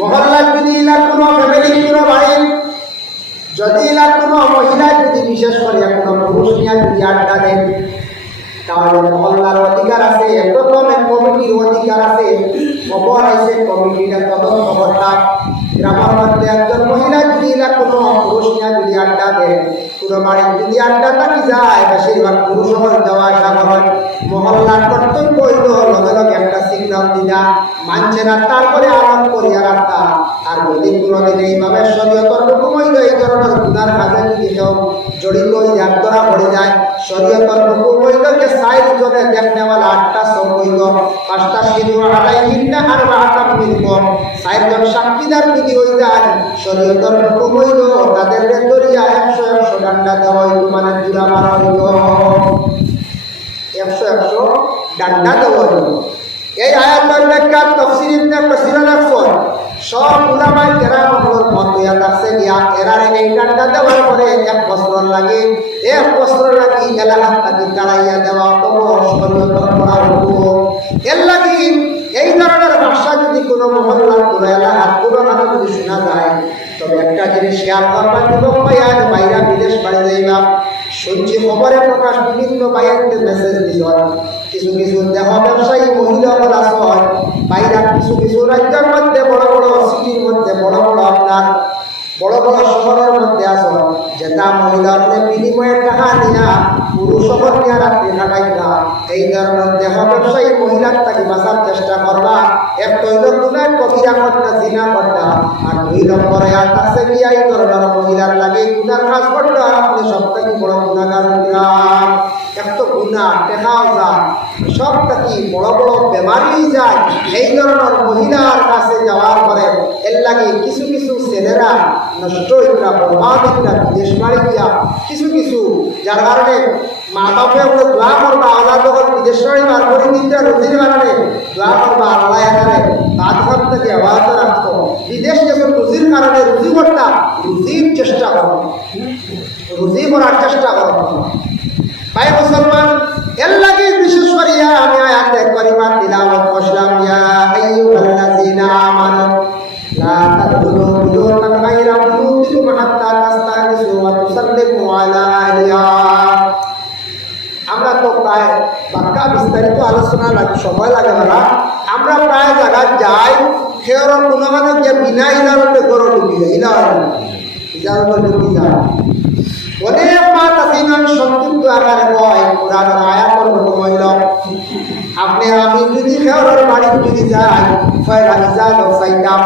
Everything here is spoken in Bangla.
মহল্লার যদি এলাকার কোনো ফ্যামিলি কোনো বাড়ি যদি এলাকার কোনো মহিলা যদি বিশেষ করে কোনো পুরুষ নিয়ে যদি আড্ডা দেন তাহলে মহল্লার অধিকার আছে, একরকম এক কমিটির অধিকার আছে। খবর আছে কমিটিটা তদন্ত করতাম। গ্রামের মধ্যে একজন মহিলা যদি এলাকার কোনো পুরুষ নিয়ে যদি আড্ডা দেন, কোনো বাড়ি যদি আড্ডা থাকি যায় বেশিরভাগ পুরুষ যাওয়া আসা করেন, মহল্লার কর্তব্য হইল লগে লগে একটা সিগন্যাল দিলা মানছে না, তারপরে আরাম করিয়া রাখা। আর যদি কোনোদিন এইভাবে শরীয়তের হুকুম হইল এই ধরনের গুনার কাজে যদি কেউ জড়িত ইয়ার ধরা পড়ে যায়, শরীয়তের হুকুম হইল যে ৬০ জনে দেখনেওয়ালা ৮টা সব হইল, ৫টা সিঁড়ি আলাইহিন্না আর ৮টা মিলব, ৬০ জন সাক্ষীদার যদি হয়ে যায় শরীয়তের হুকুম হইল তাদের ধরিয়া ১০০ ডান্ডা দেওয়া হইল, মানে জুড়া মারা হইল, ১০০ ডান্ডা দেওয়া হইল। এই আয়াতের ব্যাখ্যা তাফসীর ইবনে কাসীর লেখছেন সব উলামায়ে কেরামের মত হইয়া আছে গিয়া এরারে এই ডান্ডা দেওয়ার পরে ১ বছর লাগে, ১ বছর লাগি এলাকা থেকে তাড়াইয়া দেওয়া তবু শরীয়তের পড়া হুকুম। এর লাগি এই ধরনের ভাষা যদি কোনো মহল্লার কোনো এলাকার কোনো কথা যদি শোনা যায় তবে একটা জিনিস খেয়াল করবা, যুবক ভাইয়া বাইরা বিদেশ বাড়ি যাইবা, শুনছি খবরে প্রকাশ বিভিন্ন বাইরে মেসেজ দিল, কিছু কিছু দেহ ব্যবসায়ী মহিলাগুলো আছে বাইরা কিছু কিছু রাজ্যের মধ্যে বড় বড় সিটির মধ্যে বড় বড় আপনার বড় বড় শহরের মধ্যে আছে যেটা মহিলাদের বিনিময়ে টাকা দিয়া পুরুষ শহর নিয়ে রাত্রি কাটাইবা। এই ধরনের দেহ ব্যবসায়ী মহিলার তাকে বাঁচার চেষ্টা করবা। এক তৈল গুণায় কবিরা করতা জিনা করতা, আর ২ নম্বরে আর কাছে গিয়া এই ধরনের মহিলার লাগে গুনার কাজ করতা, আপনি সব থেকে বড় গুণাগার হইলাম। এত গুণা টেকাও যায়, সব থেকে বড় বড় বেমারি যায় এই ধরনের মহিলার কাছে যাওয়ার পরে। এর লাগে কিছু কিছু ছেলেরা নষ্ট হইয়া বরবাদ হইয়া বিদেশ বাড়ি গিয়া কিছু কিছু যার কারণে মা বাপে বলে দোয়া করবা আল্লাহ যখন বিদেশ বাড়ি বার করে দিতে রুজির কারণে দোয়া করবা আল্লাহ এখানে বাদঘর থেকে আওয়াজ রাখতো, বিদেশ যখন রুজির কারণে রুজি করতাম রুজির চেষ্টা করো, রুজি করার চেষ্টা করো। ভাই মুসলমান, এর লাগে বিশেষ করিয়া আমি আয়াতে কারিমা তিলাওয়াত করলাম, ইয়া আইয়ুহাল্লাযীনা আমানু লা তাদখুলু বুয়ুতান গায়রা বুয়ুতিকুম হাত্তা তাস্তানিসু ওয়া তুসাল্লিমু আলা আহলিহা। আমরা তো প্রায় বাক্কা বিস্তারিত আলোচনা সময় লাগে না, আমরা প্রায় জায়গা যাই সেওর কোনো মানে যে বিনা ইজারতে করো ঢুকি যায়, ইজারতে ঢুকি যায় অনেক মাত আছে সংক্ষিপ্ত আকারে কয় কোরআনের আয়াতের হুকুম হইল আপনি আমি যদি খেওর বাড়ি যদি যাই ফয়লা ইজাজত চাইতাম